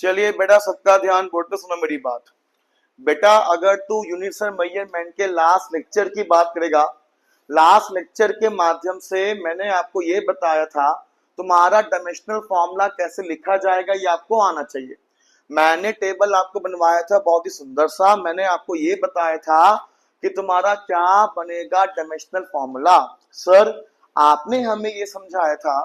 चलिए बेटा, सबका ध्यान बोर्ड पे सुनो मेरी बात। बेटा अगर तू यूनिवर्सल मेजरमेंट के लास्ट लेक्चर की बात करेगा, लास्ट लेक्चर के माध्यम से मैंने आपको ये बताया था तुम्हारा डायमेंशनल फॉर्मूला कैसे लिखा जाएगा ये आपको आना चाहिए। मैंने टेबल आपको बनवाया था बहुत ही सुंदर सा। मैंने आपको ये बताया था कि तुम्हारा क्या बनेगा डायमेंशनल फॉर्मूला। सर आपने हमें ये समझाया था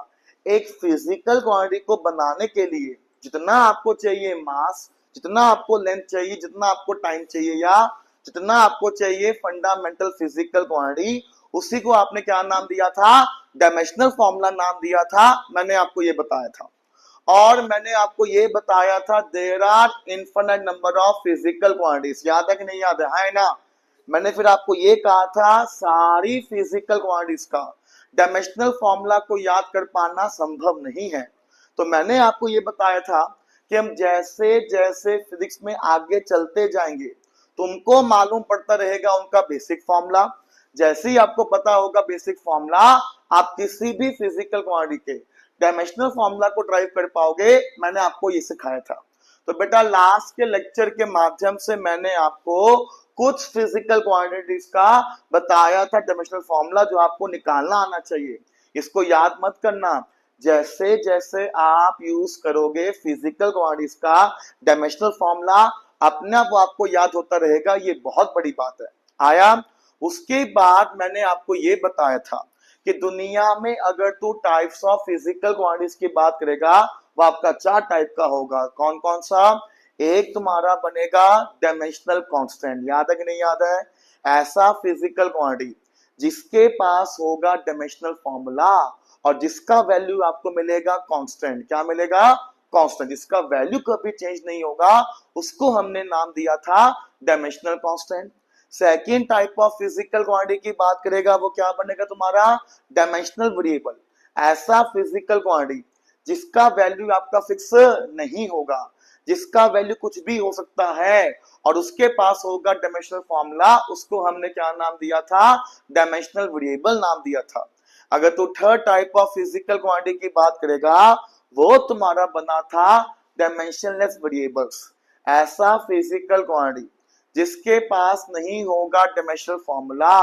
एक फिजिकल क्वांटिटी को बनाने के लिए जितना आपको चाहिए मास, जितना आपको लेंथ चाहिए, जितना आपको टाइम चाहिए, या जितना आपको चाहिए फंडामेंटल फिजिकल क्वांटिटी, उसी को आपने क्या नाम दिया था? डायमेंशनल फॉर्मूला नाम दिया था। मैंने आपको ये बताया था। और मैंने आपको ये बताया था there are infinite number of physical quantities. याद है कि नहीं याद है ना? मैंने फिर आपको ये कहा था सारी फिजिकल क्वांटिटीज का डायमेंशनल फॉर्मूला को याद कर पाना संभव नहीं है। तो मैंने आपको ये बताया था कि हम जैसे जैसे फिजिक्स में आगे चलते जाएंगे तुमको मालूम पड़ता रहेगा उनका बेसिक फॉर्मूला। जैसे ही आपको पता होगा बेसिक फॉर्मूला, आप किसी भी फिजिकल क्वांटिटी के डायमेंशनल फॉर्मूला को ड्राइव कर पाओगे। मैंने आपको ये सिखाया था। तो बेटा लास्ट के लेक्चर के माध्यम से मैंने आपको कुछ फिजिकल क्वांटिटीज का बताया था डायमेंशनल फॉर्मूला, जो आपको निकालना आना चाहिए। इसको याद मत करना, जैसे जैसे आप यूज करोगे फिजिकल क्वांटिटीज का डायमेंशनल फॉर्मूला अपने आप आपको याद होता रहेगा। ये बहुत बड़ी बात है। आया? उसके बाद मैंने आपको ये बताया था कि दुनिया में अगर तू टाइप्स ऑफ फिजिकल क्वांटिटीज की बात करेगा वो आपका 4 टाइप का होगा। कौन कौन सा? एक तुम्हारा बनेगा डायमेंशनल कांस्टेंट। याद है कि नहीं याद है? ऐसा फिजिकल क्वांटिटी जिसके पास होगा डायमेंशनल फॉर्मूला और जिसका वैल्यू आपको मिलेगा कांस्टेंट। क्या मिलेगा? कांस्टेंट। जिसका वैल्यू कभी चेंज नहीं होगा उसको हमने नाम दिया था dimensional constant. Second type of physical quantity की बात करेगा वो क्या बनेगा तुम्हारा? Dimensional variable. ऐसा फिजिकल क्वांटिटी जिसका वैल्यू आपका फिक्स नहीं होगा, जिसका वैल्यू कुछ भी हो सकता है और उसके पास होगा डायमेंशनल फॉर्मूला, उसको हमने क्या नाम दिया था? डायमेंशनल वेरिएबल नाम दिया था। अगर तू third type of physical quantity की बात करेगा वो तुम्हारा बना था डायमेंशनलेस वेरिएबल्स। ऐसा फिजिकल क्वांटिटी जिसके पास नहीं होगा डायमेंशनल फॉर्मूला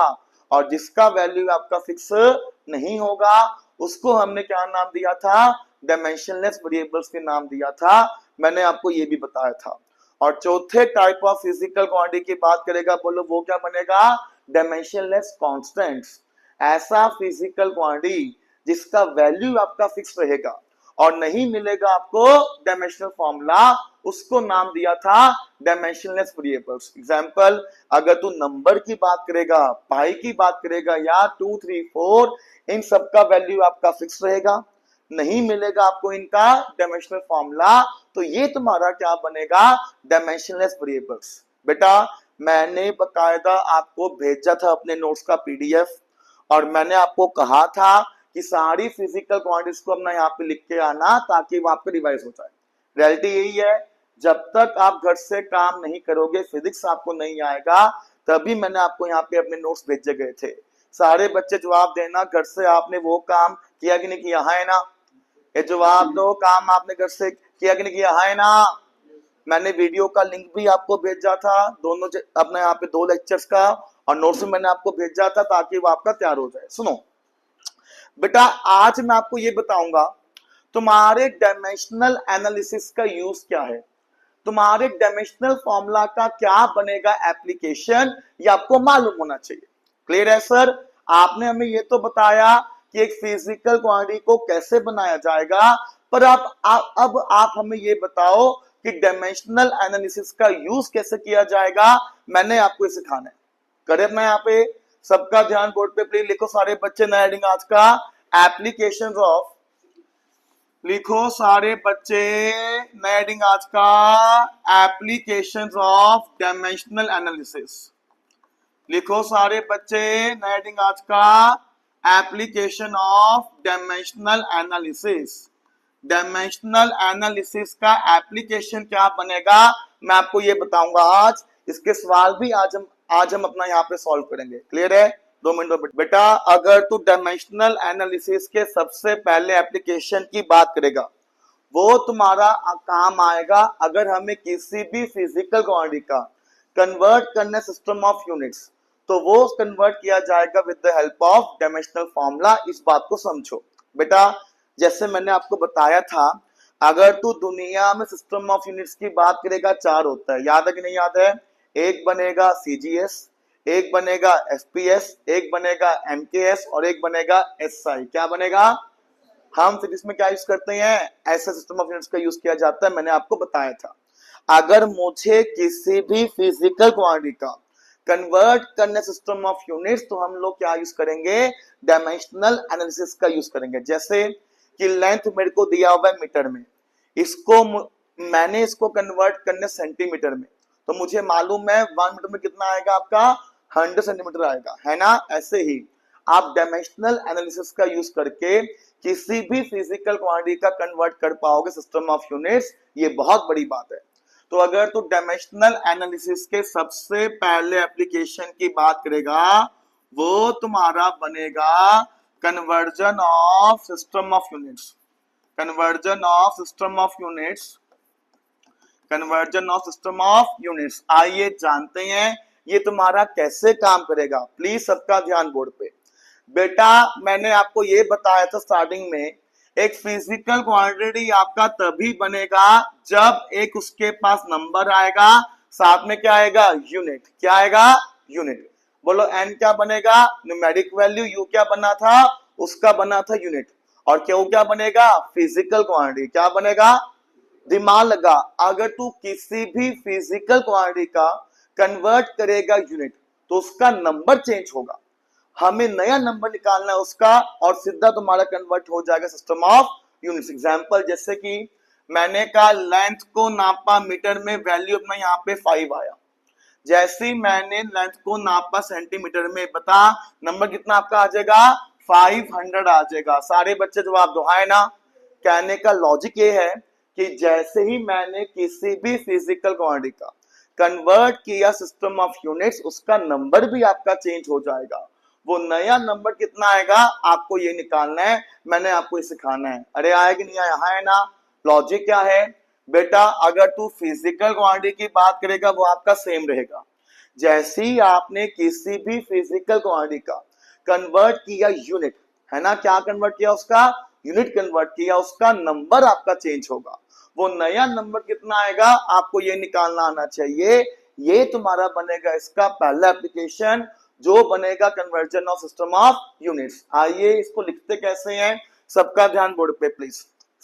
और जिसका वैल्यू आपका फिक्स नहीं होगा, उसको हमने क्या नाम दिया था? डायमेंशनलेस वेरिएबल्स के नाम दिया था। मैंने आपको ये भी बताया था। और चौथे टाइप ऑफ फिजिकल क्वांटिटी की बात करेगा, बोलो वो क्या बनेगा? Dimensionless constants. ऐसा फिजिकल क्वांटिटी जिसका वैल्यू आपका फिक्स रहेगा और नहीं मिलेगा आपको डायमेंशनल फॉर्मूला, उसको नाम दिया था डायमेंशनलेस वेरिएबल्स। एग्जांपल, अगर तू नंबर की बात करेगा, पाई की बात करेगा या 2 3 4, इन सब का वैल्यू आपका फिक्स रहेगा, नहीं मिलेगा आपको इनका डायमेंशनल फॉर्मूला, तो ये तुम्हारा क्या बनेगा? Dimensionless variables. बेटा मैंने बकायदा आपको भेजा था अपने नोट्स का पीडीएफ और मैंने आपको कहा था कि सारी फिजिकल क्वांटिटीज को अपना यहाँ पे लिख के आना ताकि वो आपको रिवाइज हो जाए। रियलिटी यही है, जब तक आप घर से काम नहीं करोगे, फिजिक्स आपको नहीं आएगा, तभी मैंने आपको यहाँ पे अपने नोट्स भेजे गए थे। सारे बच्चे जवाब देना, घर से आपने वो काम किया कि नहीं किया? है ना? ये जवाब दो, काम आपने घर से किया कि नहीं किया? है ना? मैंने वीडियो का लिंक भी आपको भेजा था, दोनों अपने यहाँ पे 2 लेक्चर्स का, और नोट्स मैंने आपको भेजा था ताकि वो आपका तैयार हो जाए। सुनो बेटा, आज मैं आपको ये बताऊंगा तुम्हारे डायमेंशनल एनालिसिस का यूज क्या है, तुम्हारे डायमेंशनल फॉर्मूला का क्या बनेगा एप्लीकेशन, ये आपको मालूम होना चाहिए। क्लियर है सर? आपने हमें ये तो बताया कि एक फिजिकल क्वांटिटी को कैसे बनाया जाएगा, पर अब आप हमें ये बताओ कि डायमेंशनल एनालिसिस का यूज कैसे किया जाएगा। मैंने आपको ये सिखाना है। करे अपना यहाँ पे सबका ध्यान बोर्ड पे प्लीज लिखो सारे बच्चे, नया हेडिंग आज का एप्लीकेशंस ऑफ, लिखो सारे बच्चे नया हेडिंग आज का एप्लीकेशंस ऑफ डायमेंशनल एनालिसिस। लिखो सारे बच्चे नया हेडिंग आज का application of dimensional analysis. Dimensional analysis का एप्लीकेशन क्या बनेगा मैं आपको ये बताऊंगा आज। इसके सवाल भी आज हम अपना यहाँ पे सॉल्व करेंगे। क्लियर है? 2 मिनट बेटा, अगर तू डायमेंशनल एनालिसिस के सबसे पहले एप्लीकेशन की बात करेगा वो तुम्हारा काम आएगा अगर हमें किसी भी फिजिकल क्वांटिटी का कन्वर्ट करना सिस्टम ऑफ यूनिट्स, तो वो कन्वर्ट किया जाएगा with the help of dimensional formula. इस बात को समझो बेटा। जैसे मैंने आपको बताया था, अगर तू दुनिया में सिस्टम ऑफ यूनिट्स की बात करेगा, चार होता है, याद है कि नहीं याद है? एक बनेगा सीजीएस, एक बनेगा एफपीएस, एक बनेगा एमकेएस और एक बनेगा एसआई। क्या बनेगा? हम फिजिक्स में क्या यूज करते हैं? ऐसा सिस्टम ऑफ यूनिट्स का यूज किया जाता है, मैंने आपको बताया था। अगर मुझे किसी भी फिजिकल क्वांटिटी का कन्वर्ट करने सिस्टम ऑफ यूनिट्स, तो हम लोग क्या यूज करेंगे? डायमेंशनल एनालिसिस का यूज करेंगे। जैसे कि लेंथ मेरे को दिया हुआ है मीटर में, इसको मैंने इसको कन्वर्ट करने सेंटीमीटर में, तो मुझे मालूम है 1 मीटर में कितना आएगा आपका? 100 सेंटीमीटर आएगा, है ना? ऐसे ही आप डायमेंशनल एनालिसिस का यूज करके किसी भी फिजिकल क्वांटिटी का कन्वर्ट कर पाओगे सिस्टम ऑफ यूनिट्स। ये बहुत बड़ी बात है। तो अगर तू डायमेंशनल एनालिसिस के सबसे पहले एप्लीकेशन की बात करेगा, वो तुम्हारा बनेगा conversion of system of units. Conversion of system of units, conversion of system of units. आइए जानते हैं ये तुम्हारा कैसे काम करेगा। प्लीज सबका ध्यान बोर्ड पे। बेटा मैंने आपको ये बताया था स्टार्टिंग में, एक फिजिकल क्वांटिटी आपका तभी बनेगा जब एक उसके पास नंबर आएगा, साथ में क्या आएगा? यूनिट। क्या आएगा? यूनिट। बोलो एन क्या बनेगा? Numeric value. यू क्या बना था? उसका बना था यूनिट। और क्यू क्या बनेगा? Physical quantity. क्या बनेगा? दिमाग लगा, अगर तू किसी भी फिजिकल क्वांटिटी का कन्वर्ट करेगा यूनिट, तो उसका नंबर चेंज होगा। हमें नया नंबर निकालना है उसका, और सीधा तुम्हारा कन्वर्ट हो जाएगा सिस्टम ऑफ यूनिट्स। एग्जांपल जैसे कि मैंने कहा लेंथ को नापा मीटर में, वैल्यू अपना यहाँ पे 5 आया। जैसे ही मैंने लेंथ को नापा सेंटीमीटर में, बता नंबर कितना आपका आ जाएगा? 500 आ जाएगा। सारे बच्चे जवाब दो, है ना? कहने का लॉजिक ये है कि जैसे ही मैंने किसी भी फिजिकल क्वांटिटी का कन्वर्ट किया सिस्टम ऑफ यूनिट्स, उसका नंबर भी आपका चेंज हो जाएगा। वो नया नंबर कितना आएगा आपको ये निकालना है, मैंने आपको ये सिखाना है। अरे आया कि नहीं आया? है ना? लॉजिक क्या है बेटा? अगर तू फिजिकल क्वांटिटी की बात करेगा वो आपका सेम रहेगा। जैसे ही आपने किसी भी फिजिकल क्वांटिटी का कन्वर्ट किया यूनिट, है ना? क्या कन्वर्ट किया? उसका यूनिट कन्वर्ट किया, उसका नंबर आपका चेंज होगा। वो नया नंबर कितना आएगा आपको ये निकालना आना चाहिए। ये तुम्हारा बनेगा इसका पहला एप्लीकेशन, जो बनेगा conversion of system of units. आइए इसको लिखते कैसे हैं, सबका ध्यान बोर्ड पे प्लीज।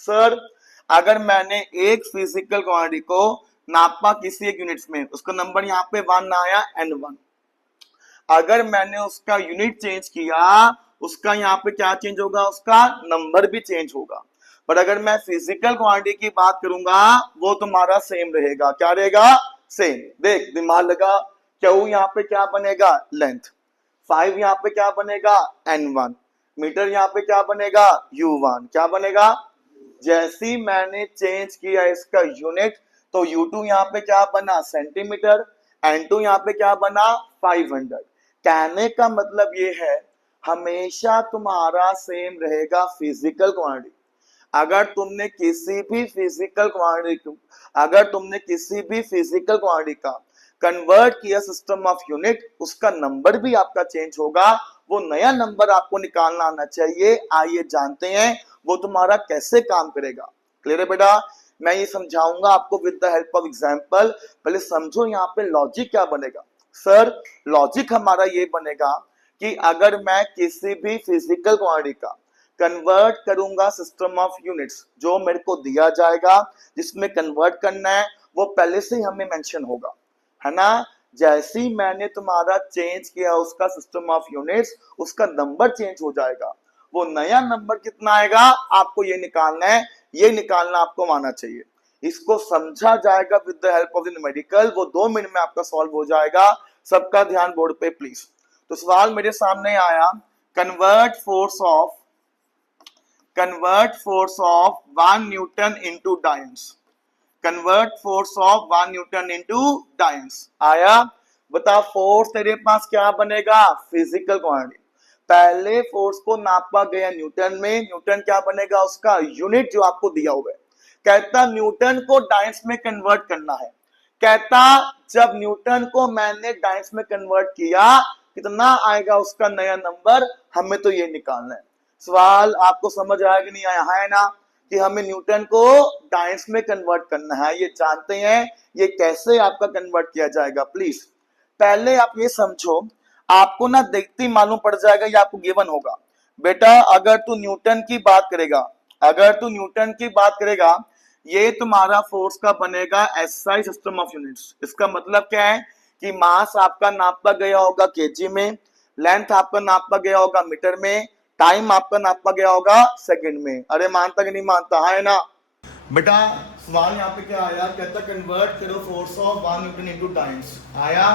सर अगर मैंने एक फिजिकल क्वांटिटी को नापा किसी एक यूनिट्स में, उसका नंबर यहाँ पे 1 आया, n1। अगर मैंने उसका यूनिट चेंज किया, उसका यहाँ पे क्या चेंज होगा? उसका नंबर भी चेंज होगा। पर अगर मैं फिजिकल क्वांटिटी की बात करूंगा, वो तुम्हारा सेम रहेगा। क्या रहेगा? सेम। देख दिमाग लगा, क्यू यहाँ पे क्या बनेगा? लेंथ। 5 यहाँ पे क्या बनेगा? n1। मीटर यहाँ पे क्या बनेगा? u1। क्या बनेगा? जैसी मैंने चेंज किया इसका यूनिट, तो u2 यहाँ पे क्या बना? सेंटीमीटर। n2 यहाँ पे क्या बना? 500। कहने का मतलब ये है, हमेशा तुम्हारा सेम रहेगा फिजिकल क्वांटिटी। अगर तुमने किसी भी फिजिकल क्वांटिटी का कन्वर्ट किया सिस्टम ऑफ यूनिट, उसका नंबर भी आपका चेंज होगा। वो नया नंबर आपको निकालना आना चाहिए। आइए जानते हैं वो तुम्हारा कैसे काम करेगा। क्लियर है बेटा? मैं ये समझाऊंगा आपको with the help of example. पहले समझो यहाँ पे लॉजिक क्या बनेगा। सर लॉजिक हमारा ये बनेगा कि अगर मैं किसी भी फिजिकल क्वांटिटी का कन्वर्ट करूंगा सिस्टम ऑफ यूनिट्स, जो मेरे को दिया जाएगा जिसमें कन्वर्ट करना है, वो पहले से ही हमें मेंशन होगा, है ना? जैसे ही मैंने तुम्हारा चेंज किया उसका सिस्टम ऑफ यूनिट्स, उसका नंबर चेंज हो जाएगा। वो नया नंबर कितना आएगा आपको ये निकालना है, ये निकालना आपको आना चाहिए। इसको समझा जाएगा with the help of the numerical. वो 2 मिनट में आपका सॉल्व हो जाएगा। सबका ध्यान बोर्ड पे प्लीज। तो सवाल मेरे सामने आया, convert force of 1 newton into dynes. Convert force of 1 newton into dynes आया। बता फोर्स तेरे पास क्या बनेगा? Physical quantity. पहले फोर्स को नापा गया न्यूटन में, न्यूटन क्या बनेगा? उसका यूनिट जो आपको दिया हुआ है। कहता न्यूटन को डायंस में कन्वर्ट करना है। कहता जब न्यूटन को मैंने डायंस में कन्वर्ट किया कितना आएगा उसका नया नंबर, हमें तो ये निकालना है। सवाल आपको समझ आया कि नहीं आया, है ना, कि हमें न्यूटन को डायंस में कन्वर्ट करना है। ये जानते हैं ये कैसे आपका कन्वर्ट किया जाएगा। प्लीज पहले आप ये समझो, आपको ना देखते ही मालूम पड़ जाएगा, ये आपको गिवन होगा। बेटा अगर तू न्यूटन की बात करेगा, अगर तू न्यूटन की बात करेगा, ये तुम्हारा फोर्स का बनेगा एसआई सिस्टम ऑफ यूनिट्स। इसका मतलब क्या है कि मास आपका नापा गया होगा केजी में, लेंथ आपका नापा गया होगा मीटर में, टाइम आपका नापा गया होगा सेकंड में। अरे मानता कि नहीं मानता, है ना। बेटा सवाल यहाँ पे क्या आया, कहता कन्वर्ट करो force of 1 newton into dynes. आया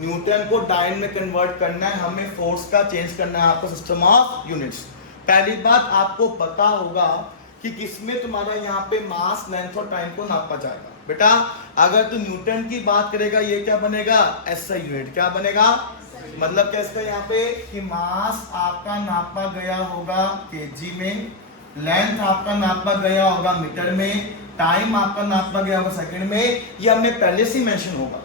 न्यूटन को डायन में कन्वर्ट करना है, हमें फोर्स का चेंज करना है आपका सिस्टम ऑफ यूनिट्स। पहली बात आपको पता होगा कि किसमें तुम्हारा यहाँ पे मास, लेंथ और टाइम को नापा जाएगा। बेटा अगर तू न्यूटन की बात करेगा ये क्या बनेगा, एसआई यूनिट। क्या बनेगा, मतलब क्या इसका यहाँ पे कि मास आपका नापा गया होगा केजी में, लेंथ आपका नापा गया होगा मीटर में, टाइम आपका नापा गया होगा सेकंड में। ये हमें पहले से मेंशन होगा,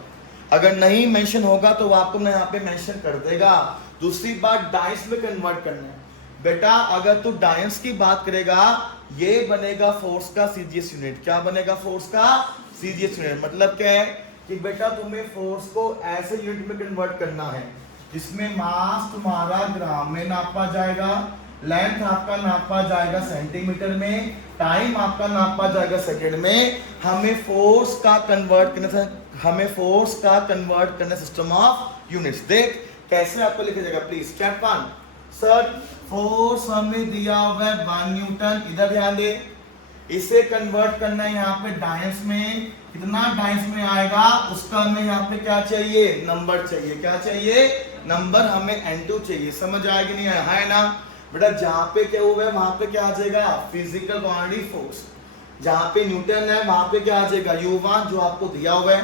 अगर नहीं मेंशन होगा तो वो आपको मैं यहाँ पे मेंशन कर देगा। दूसरी बात डायंस में कन्वर्ट करना है। बेटा अगर तू डायंस की बात करेगा ये बनेगा फोर्स का सीजीएस यूनिट। क्या बनेगा, फोर्स का सीजीएस यूनिट। मतलब क्या है कि बेटा तुम्हें फोर्स को ऐसे यूनिट में कन्वर्ट करना है जिसमें मास तुम्हारा ग्राम में नापा जाएगा, लेंथ आपका नापा जाएगा सेंटीमीटर में, टाइम आपका नापा जाएगा सेकंड में। हमें फोर्स का कन्वर्ट करना, हमें फोर्स का कन्वर्ट करना सिस्टम ऑफ यूनिट्स। देख कैसे आपको लिखा जाएगा प्लीज। स्टेप 1 सर फोर्स हमें दिया हुआ है 1 न्यूटन, इधर ध्यान दे, इसे कन्वर्ट करना है यहाँ पे डायंस में। कितना डायंस में आएगा उसका हमें यहाँ पे क्या चाहिए, नंबर चाहिए। क्या चाहिए, नंबर। हमें n2 चाहिए। समझ आएगी नहीं आया, है ना। बेटा जहां पे क्या हुआ है वहां पे क्या आ जाएगा, फिजिकल क्वांटिटी फोर्स। जहां पे न्यूटन है वहां पे क्या आ जाएगा, u1 जो आपको दिया हुआ है।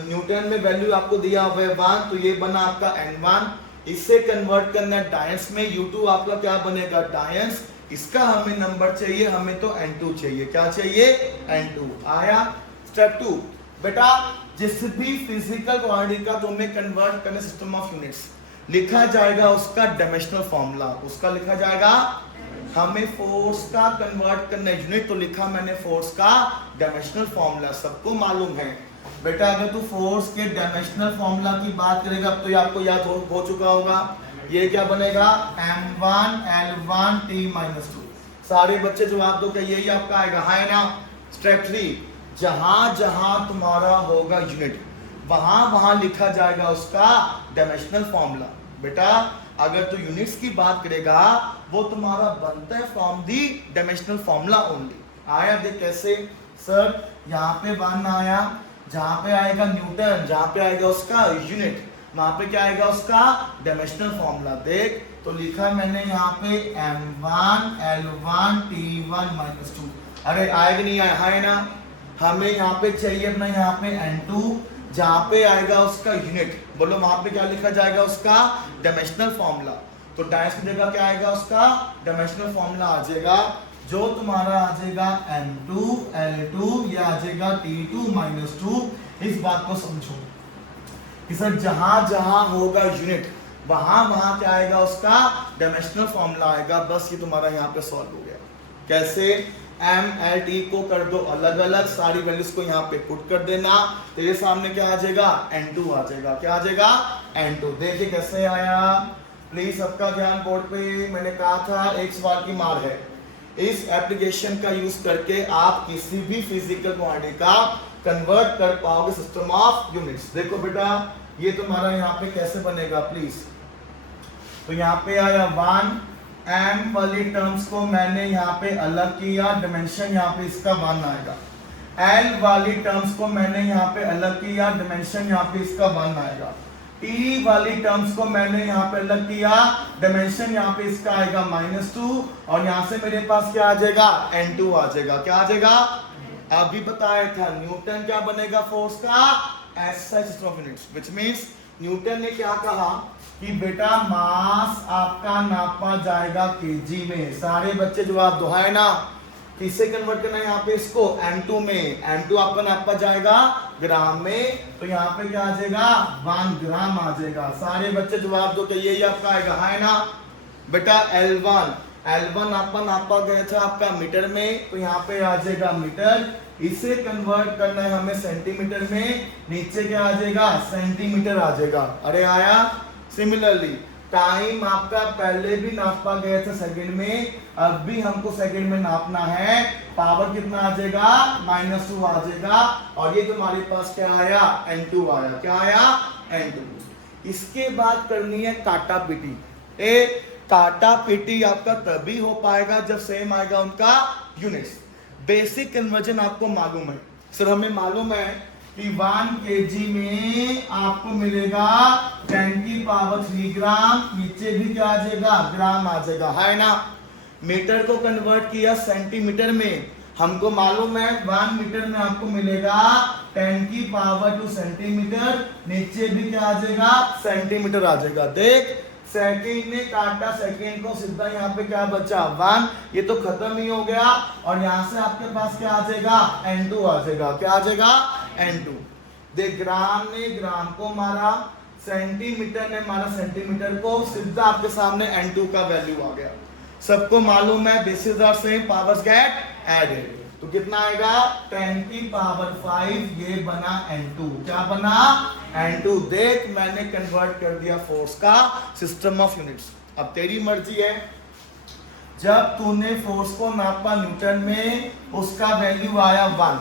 न्यूटन में वैल्यू आपको दिया हुआ है 1, तो ये बना आपका n1। इससे कन्वर्ट करना है डायंस में, u2 आपका क्या बनेगा, डायंस। इसका हमें नंबर चाहिए, हमें तो n2 चाहिए। क्या चाहिए, n2। आया स्टेप 2। बेटा जिस भी फिजिकल क्वांटिटी का तुम्हें कन्वर्ट करना सिस्टम ऑफ यूनिट्स, लिखा जाएगा उसका डायमेंशनल फॉर्मूला। उसका लिखा जाएगा, हमें फोर्स का कन्वर्ट करना यूनिट, तो लिखा मैंने फोर्स का डायमेंशनल फॉर्मूला। सबको मालूम है बेटा, अगर तू फोर्स के डायमेंशनल फॉर्मूला की बात करेगा अब तो ये आपको याद हो चुका होगा। ये क्या बनेगा, m1 L1 T-2। सारे बच्चे जवाब दो, क्या यही आपका आएगा, है ना। स्टेप 3 जहां जहां तुम्हारा होगा यूनिट वहां वहां लिखा जाएगा उसका डायमेंशनल फॉर्मूला। बेटा अगर तू यूनिट्स की बात करेगा वो तुम्हारा बनता है from the dimensional formula only. आया देख कैसे, सर यहाँ पे 1 आया, जहां पे आएगा न्यूटन, जहां पे आएगा उसका यूनिट, वहां पे क्या आएगा उसका डायमेंशनल फॉर्मूला। देख तो लिखा मैंने यहाँ पे m1 L1 T1-2। अरे आएगा नहीं आया, है ना। हमें यहाँ पे चाहिए अपना यहाँ पे n2, जहां पे आएगा उसका यूनिट, बोलो वहां पे क्या लिखा जाएगा उसका डायमेंशनल फॉर्मूला। तो डायस की जगह क्या आएगा उसका डायमेंशनल फॉर्मूला आ जाएगा, जो तुम्हारा आ जाएगा m2 L2, ये आ जाएगा T2-2। इस बात को समझो कि सर जहां जहां होगा यूनिट वहां वहां क्या आएगा उसका डायमेंशनल फॉर्मूला आएगा। बस ये तुम्हारा यहाँ पे सॉल्व हो गया। कैसे, m l t को कर दो अलग अलग, सारी वैल्यूज को यहाँ पे पुट कर देना, तेरे सामने क्या आ जाएगा, n2 आ जाएगा। क्या आ जाएगा, n2। देखिए कैसे आया, प्लीज सबका ध्यान बोर्ड पे। मैंने कहा था एक सवाल की मार है। इस एप्लीकेशन का यूज करके आप किसी भी फिजिकल क्वांटिटी का कन्वर्ट कर पाओगे सिस्टम ऑफ यूनिट्स। देखो बेटा ये तुम्हारा यहाँ पे कैसे बनेगा प्लीज। तो यहाँ पे आया 1, m वाली टर्म्स को मैंने यहाँ पे अलग किया, डायमेंशन यहाँ पे इसका 1 आएगा। l वाली टर्म्स को मैंने यहाँ पे अलग किया, डायमेंशन यहाँ पे इसका 1 आएगा। t वाली टर्म्स को मैंने यहाँ पे अलग किया, डायमेंशन यहाँ पे इसका आएगा -2, और यहाँ से मेरे पास क्या आ जाएगा, n2 आ जाएगा। क्या आ जाएगा, अभी बताया था न्यूटन क्या बनेगा फोर्स का, SI system of units, which means Newton ने क्या कहा कि बेटा मास आपका नापा जाएगा केजी में। सारे बच्चे जवाब दो, है ना। किससे कन्वर्ट करना है यहाँ पे इसको, M2 में। M2 आपका नापा जाएगा ग्राम में, तो यहाँ पे क्या आ जाएगा 1 ग्राम आ जाएगा। सारे बच्चे जवाब दो कि यही आपका आएगा, है ना बेटा। L1 आपका नापा गया था आपका मीटर में, तो यहाँ पे आ जाएगा मीटर। इसे कन्वर्ट करना है हमें सेंटीमीटर में, नीचे क्या आ जाएगा सेंटीमीटर आ जाएगा। अरे आया। सिमिलरली टाइम आपका पहले भी नापा गया था सेकंड में, अब भी हमको सेकंड में नापना है। पावर कितना आ जाएगा -2 आ जाएगा, और ये तुम्हारे पास क्या आया N2 आया। क्या आया N2। इसके बाद करनी है काटा पीटी। काटा पीटी आपका तभी हो पाएगा जब सेम आएगा उनका यूनिट्स। बेसिक कन्वर्जन आपको मालूम है सर, हमें मालूम है कि 1 kg में आपको मिलेगा 10³ ग्राम, नीचे भी क्या आ जाएगा ग्राम आ जाएगा, है ना। मीटर को कन्वर्ट किया सेंटीमीटर में, हमको मालूम है 1 मीटर में आपको मिलेगा 10⁻² सेंटीमीटर, नीचे भी क्या आ जाएगा सेंटीमीटर आ जाएगा। देख सेकंड ने काटा सेकंड को, सीधा यहाँ पे क्या बचा 1, ये तो खत्म ही हो गया, और यहाँ से आपके पास क्या आ जाएगा N2 आ जाएगा। क्या आ जाएगा N2। देख ग्राम ने ग्राम को मारा, सेंटीमीटर ने मारा सेंटीमीटर को, सीधा आपके सामने N2 का वैल्यू आ गया। सबको मालूम है bases are same, powers get added, तो कितना आएगा 10⁵ ये बना N2। क्या बना N2। देख मैंने कन्वर्ट कर दिया फोर्स का सिस्टम ऑफ यूनिट्स। अब तेरी मर्जी है, जब तूने फोर्स को नापा न्यूटन में, उसका वैल्यू आया 1।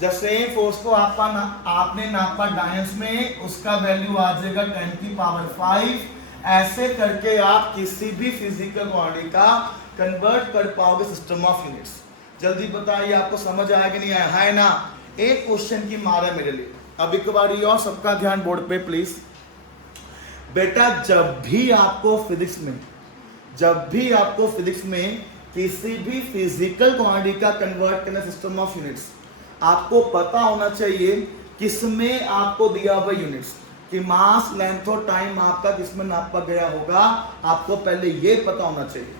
जब सेम फोर्स को आपने नापा डायंस में, उसका वैल्यू आ जाएगा 10⁵। ऐसे करके आप किसी भी फिजिकल बॉडी का कन्वर्ट कर पाओगे सिस्टम ऑफ यूनिट्स। जल्दी बताइए आपको समझ आया कि नहीं आया, है ना। एक क्वेश्चन की मार है मेरे लिए। अब एक बार और सबका ध्यान बोर्ड पे प्लीज। बेटा जब भी आपको फिजिक्स में किसी भी फिजिकल क्वांटिटी का कन्वर्ट करना सिस्टम ऑफ यूनिट्स, आपको पता होना चाहिए किसमें आपको दिया हुआ यूनिट्स कि मास लेंथ और टाइम आपका किसमें नापा गया होगा, आपको पहले ये पता होना चाहिए।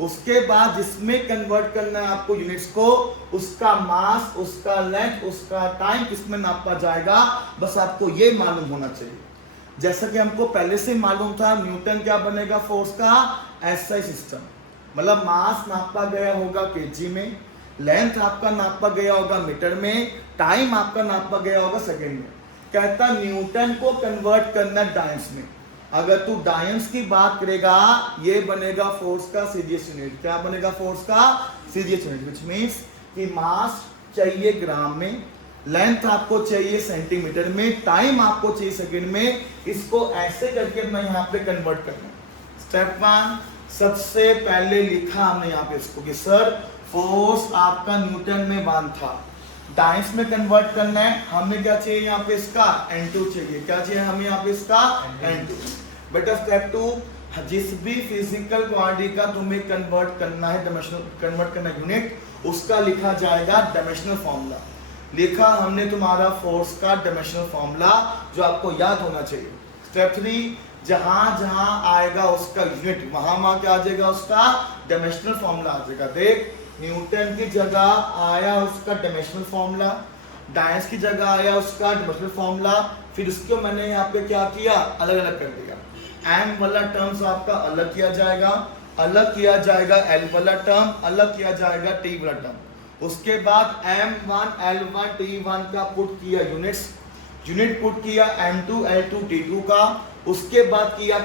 उसके बाद जिसमें कन्वर्ट करना है आपको यूनिट्स को, उसका मास, उसका लेंथ, उसका टाइम किसमें नापा जाएगा, बस आपको ये मालूम होना चाहिए। जैसा कि हमको पहले से मालूम था न्यूटन क्या बनेगा फोर्स का, एसआई सिस्टम, मतलब मास नापा गया होगा केजी में, लेंथ आपका नापा गया होगा मीटर में, टाइम आपका नापा गया होगा सेकेंड में। कहता न्यूटन को कन्वर्ट करना डायंस में। अगर तू डायंस की बात करेगा, ये बनेगा फोर्स का सीजीएस यूनिट। क्या बनेगा फोर्स का सीजीएस यूनिट, विच मीन्स कि मास चाहिए ग्राम में, लेंथ आपको चाहिए सेंटीमीटर में, टाइम आपको चाहिए सेकंड में। इसको ऐसे करके मैं यहाँ पे कन्वर्ट करना। स्टेप 1 सबसे पहले लिखा हमने यहाँ पे इसको कि सर फोर्स आपका न्यूटन में 1 था, डायंस में कन्वर्ट करना है, हमें क्या चाहिए यहाँ पे इसका N2 चाहिए। क्या चाहिए हमें यहाँ पे इसका N2। बेटा स्टेप 2 जिस भी फिजिकल क्वांटिटी का तुम्हें कन्वर्ट करना है, डायमेंशनल कन्वर्ट करना यूनिट, उसका लिखा जाएगा डायमेंशनल फॉर्मूला। लिखा हमने तुम्हारा फोर्स का डायमेंशनल फॉर्मूला, जो आपको याद होना चाहिए। स्टेप 3 जहां जहां आएगा उसका यूनिट, वहां क्या आ जाएगा उसका डायमेंशनल फॉर्मूला आ जाएगा। देख न्यूटन की जगह आया उसका डायमेंशनल फॉर्मूला, डायंस की जगह आया उसका डायमेंशनल फॉर्मूला, फिर उसको मैंने यहाँ पे क्या किया अलग अलग कर दिया। m वाला टर्म्स आपका अलग किया जाएगा, l वाला टर्म अलग किया जाएगा, t वाला टर्म। उसके बाद m1 l1 t1 का पुट किया यूनिट पुट किया m2 l2 t2 का। उसके बाद किया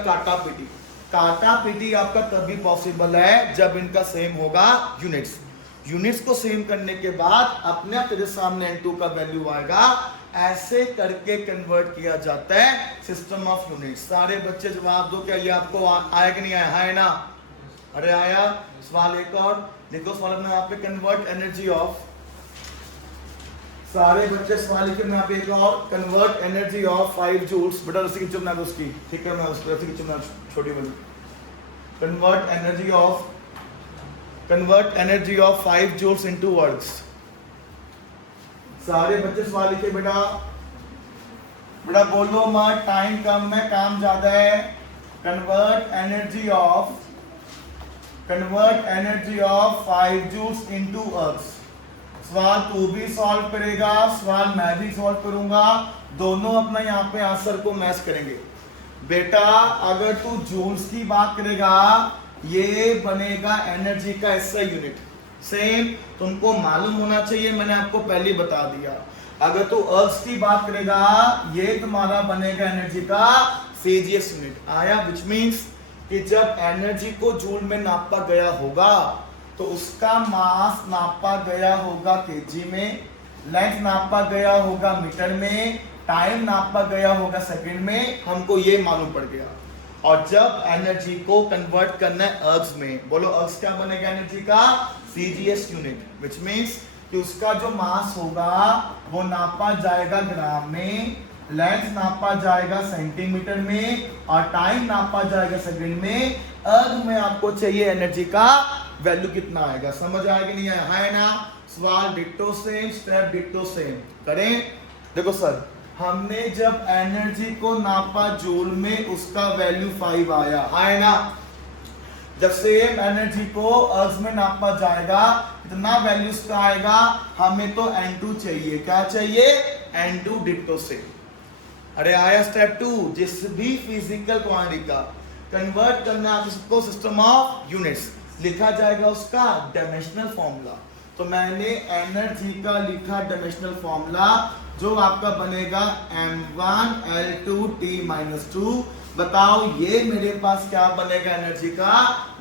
काटा पीटी आपका तभी पॉसिबल है जब इनका सेम होगा यूनिट्स को सेम करने के बाद अपने तेरे सामने N2 का वैल्यू आएगा। ऐसे करके कन्वर्ट किया जाता है सिस्टम ऑफ यूनिट्स। सारे बच्चे जवाब दो, क्या ये आपको आया कि नहीं आया, है ना। अरे आया। सवाल एक और देखो, सवाल में यहाँ पे कन्वर्ट एनर्जी ऑफ, सारे बच्चे सवाल लिखे मैं यहाँ पे एक और, कन्वर्ट एनर्जी ऑफ 5 जूल्स। बेटा रस्सी की चुपना उसकी, ठीक है, मैं उसकी रस्सी की चुपना छोटी बड़ी। Convert energy of 5 joules into words. सारे बच्चे सवाल लिखे बेटा बोलो मत, टाइम कम है काम ज्यादा है। Convert energy of convert energy of 5 joules into erg. सवाल तू भी सॉल्व करेगा, सवाल मैं भी सॉल्व करूंगा, दोनों अपना यहाँ पे आंसर को मैच करेंगे। बेटा अगर तू जूल्स की बात करेगा, ये बनेगा एनर्जी का एसआई यूनिट। सेम तुमको मालूम होना चाहिए, मैंने आपको पहले बता दिया। अगर तू अर्थ की बात करेगा, ये तुम्हारा बनेगा एनर्जी का सीजीएस यूनिट। आया, विच मीन्स कि जब एनर्जी को जूल में नापा गया होगा तो उसका मास नापा गया होगा केजी में, लेंथ नापा गया होगा मीटर में, टाइम नापा गया होगा सेकंड में, हमको ये मालूम पड़ गया। और जब एनर्जी को कन्वर्ट करना है अर्ग्स में, बोलो अर्ग्स क्या बनेगा एनर्जी का सीजीएस यूनिट, विच मीन्स कि उसका जो मास होगा वो नापा जाएगा ग्राम में, लेंथ नापा जाएगा सेंटीमीटर में, और टाइम नापा जाएगा सेकंड में। अर्ग में आपको चाहिए एनर्जी का वैल्यू कितना आएगा, समझ आएगा नहीं आया है ना। सवाल ditto same, step ditto same करें। देखो सर, हमने जब एनर्जी को नापा जूल में उसका वैल्यू 5 आया, है ना। जब सेम एनर्जी को अर्थ में नापा जाएगा कितना वैल्यू उसका आएगा, हमें तो N2 चाहिए। क्या चाहिए? N2 ditto same. अरे आया स्टेप 2, जिस भी फिजिकल क्वांटिटी का कन्वर्ट करना है उसको सिस्टम ऑफ यूनिट्स, लिखा जाएगा उसका डायमेंशनल फॉर्मूला। तो मैंने एनर्जी का लिखा डायमेंशनल फॉर्मूला जो आपका बनेगा m1L2T-2। बताओ ये मेरे पास क्या बनेगा एनर्जी का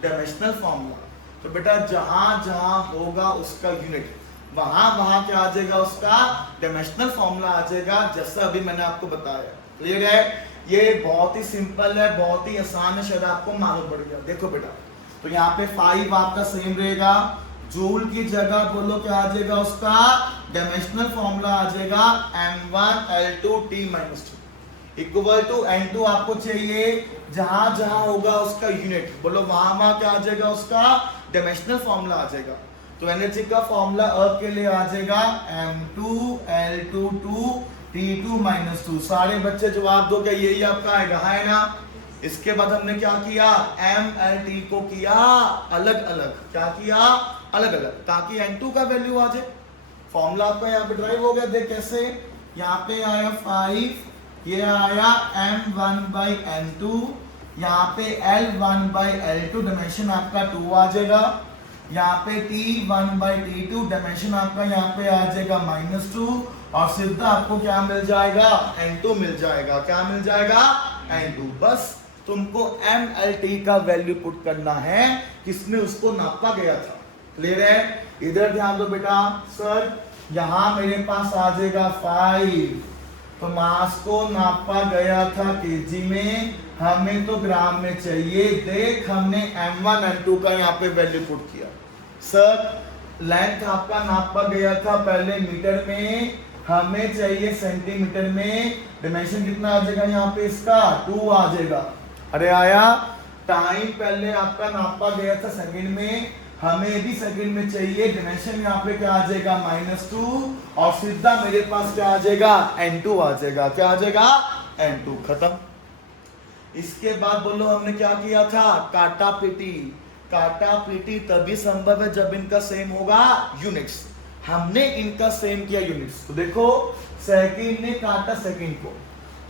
डायमेंशनल फॉर्मूला। तो बेटा जहां जहां होगा उसका यूनिट, वहां वहां क्या आ जाएगा उसका डायमेंशनल फॉर्मूला आ जाएगा, जैसा अभी मैंने आपको बताया। क्लियर है? ये बहुत ही सिंपल है, बहुत ही आसान है, शायद आपको मालूम पड़ गया। देखो बेटा, तो यहाँ पे 5 आपका सेम रहेगा, जूल की जगह बोलो क्या आ जाएगा उसका डायमेंशनल फॉर्मूला आ जाएगा m1L2T-2 इक्वल टू N2 आपको चाहिए जहां जहां होगा उसका यूनिट, बोलो वहां वहां क्या आ जाएगा उसका डायमेंशनल फॉर्मूला आ जाएगा। तो एनर्जी का फॉर्मूला अर्थ के लिए आ जाएगा m2L22T2-2। सारे बच्चे जवाब दो, क्या यही आपका आएगा, है ना। इसके बाद हमने क्या किया, MLT को किया अलग अलग, क्या किया अलग अलग, ताकि N2 का वैल्यू आ जाए। फॉर्मूला आपका यहाँ पे ड्राइव हो गया, देख कैसे, यहाँ पे आया 5, ये आया M1/N2, यहाँ पे L1/L2 डायमेंशन आपका 2 आ जाएगा, यहाँ पे T1/T2 डायमेंशन आपका यहाँ पे आ जाएगा -2, और सीधा आपको क्या मिल जाएगा, N2 मिल जाएगा। क्या मिल जाएगा? N2। बस तुमको MLT का वैल्यू पुट करना है, किसमें उसको नापा गया था। क्लियर है? इधर ध्यान दो बेटा। सर यहाँ मेरे पास आ जाएगा 5, तो मास को नापा गया था केजी में, हमें तो ग्राम में चाहिए। देख हमने M1 M2 का यहाँ पे वैल्यू पुट किया। सर लेंथ आपका नापा गया था पहले मीटर में, हमें चाहिए सेंटीमीटर में, डायमेंशन कितना आ जाएगा यहाँ पे इसका 2 आ जाएगा। अरे आया। टाइम पहले आपका नापा गया था सेकंड में, हमें भी सेकंड में चाहिए, डायमेंशन यहाँ पे क्या आ जाएगा -2, और सीधा मेरे पास क्या आ जाएगा N2 आ जाएगा। क्या आ जाएगा? N2। खत्म। इसके बाद बोलो हमने क्या किया था, काटा पीटी। काटा पीटी तभी संभव है जब इनका सेम होगा यूनिट्स। हमने इनका सेम किया यूनिट्स। तो देखो सेकंड ने काटा सेकंड को,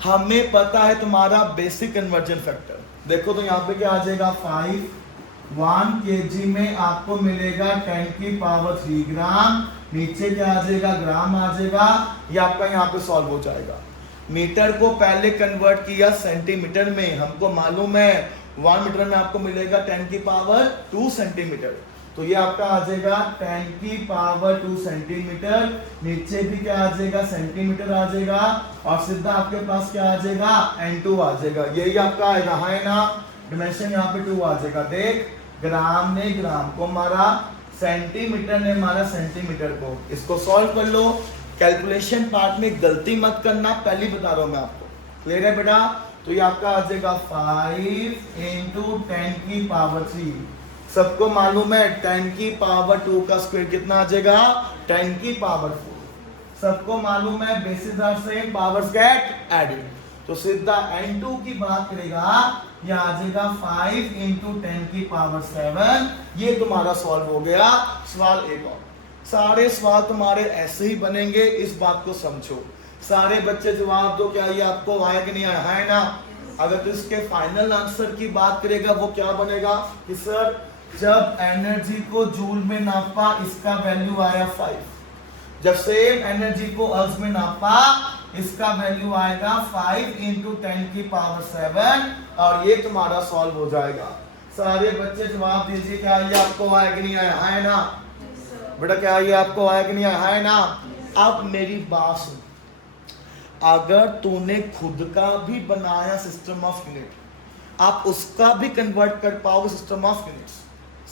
हमें पता है तुम्हारा बेसिक कन्वर्जन फैक्टर। देखो तो यहाँ पे क्या आ जाएगा 5, 1 kg में आपको मिलेगा 10³ ग्राम, नीचे क्या आ जाएगा ग्राम आ जाएगा। ये आपका यहाँ पे सॉल्व हो जाएगा। मीटर को पहले कन्वर्ट किया सेंटीमीटर में, हमको मालूम है 1 मीटर में आपको मिलेगा 10² सेंटीमीटर, तो ये आपका आ जाएगा 10² सेंटीमीटर, नीचे भी क्या आ जाएगा सेंटीमीटर आ जाएगा, और सीधा आपके पास क्या आ जाएगा N2 आ जाएगा। यही आपका आएगा, है ना। डायमेंशन यहाँ पे 2 आ जाएगा। देख ग्राम ने ग्राम को मारा, सेंटीमीटर ने मारा सेंटीमीटर को। इसको सॉल्व कर लो। कैलकुलेशन पार्ट में गलती मत करना, पहले बता रहा हूं मैं आपको। क्लियर है बेटा? तो ये आपका आ जाएगा 5 × 10³ सबको मालूम है 10² का स्क्वायर कितना आ जाएगा 10⁴। सबको मालूम है bases are same, powers get added. तो सीधा n2 की बात करेगा, ये आ जाएगा 5 × 10⁻7। ये तुम्हारा सॉल्व हो गया सवाल एक। और सारे सवाल तुम्हारे ऐसे ही बनेंगे, इस बात को समझो। सारे बच्चे जवाब दो, क्या ये आपको आया कि नहीं आया, है ना? अगर तो इसके फाइनल आंसर की बात करेगा वो क्या बनेगा कि सर जब एनर्जी को जूल में नापा इसका वैल्यू आया 5, जब सेम एनर्जी को अर्ज में नापा इसका वैल्यू आएगा 5 × 10⁻7, और ये तुम्हारा सॉल्व हो जाएगा। सारे बच्चे जवाब दीजिए, क्या ये आपको आया कि नहीं आया, है ना? बेटा क्या ये आपको आया कि नहीं आया, है ना? अब मेरी बात सुन, अगर तूने खुद का भी बनाया सिस्टम ऑफ यूनिट, आप उसका भी कन्वर्ट कर पाओगे सिस्टम ऑफ यूनिट्स।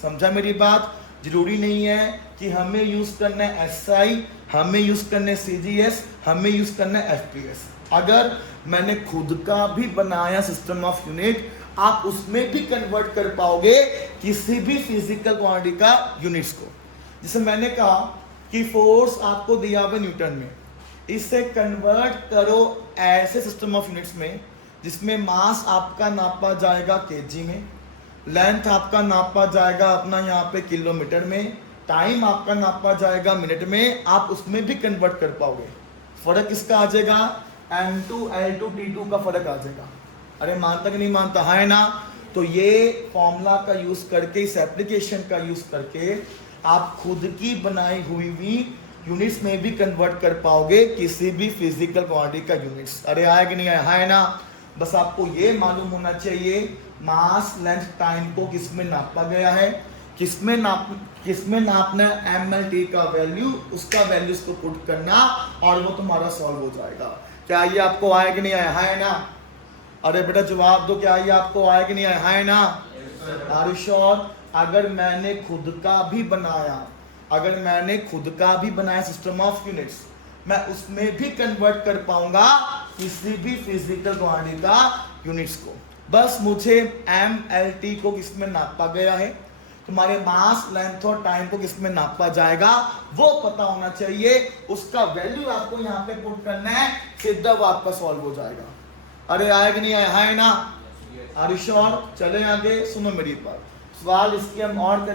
समझा मेरी बात? जरूरी नहीं है कि हमें यूज करना है SI, हमें यूज करना है CGS, हमें यूज करना है FPS। अगर मैंने खुद का भी बनाया सिस्टम ऑफ यूनिट, आप उसमें भी कन्वर्ट कर पाओगे किसी भी फिजिकल क्वांटिटी का यूनिट्स को। जैसे मैंने कहा कि फोर्स आपको दिया हुआ न्यूटन में, इसे कन्वर्ट करो ऐसे सिस्टम ऑफ यूनिट्स में जिसमें मास आपका नापा जाएगा केजी में, लेंथ आपका नापा जाएगा अपना यहाँ पे किलोमीटर में, टाइम आपका नापा जाएगा मिनट में। आप उसमें भी कन्वर्ट कर पाओगे। फर्क किसका आ जाएगा? M2 L2 T2 का फर्क आ जाएगा। अरे मानता कि नहीं मानता, है ना? तो ये फॉर्मूला का यूज करके, इस एप्लीकेशन का यूज करके आप खुद की बनाई हुई भी यूनिट्स में भी कन्वर्ट कर पाओगे किसी भी फिजिकल क्वांटिटी का यूनिट्स। अरे आया कि नहीं आया, है ना? बस आपको ये मालूम होना चाहिए मास लेंथ टाइम को किसमें नापा गया है, किसमें नापना है MLT का वैल्यू, उसका वैल्यू को पुट करना, और वो तुम्हारा सॉल्व हो जाएगा। क्या ये आपको आया कि नहीं आया, है ना? अरे बेटा जवाब दो, क्या ये आपको आया कि नहीं आया, है ना? Are you sure? अगर मैंने खुद का भी बनाया सिस्टम ऑफ यूनिट्स, मैं उसमें भी कन्वर्ट कर पाऊंगा किसी भी फिजिकल क्वांटिटी का यूनिट्स को। बस मुझे MLT को किसमें नापा गया है, तुम्हारे मास लेंथ और टाइम को किसमें नापा जाएगा वो पता होना चाहिए। उसका वैल्यू आपको यहाँ पे पुट करना है, सीधा वो आपका सॉल्व हो जाएगा। अरे आया कि नहीं आया, है ना? Are you sure? चले आगे, सुनो मेरी बात। सवाल इसके हम और करें।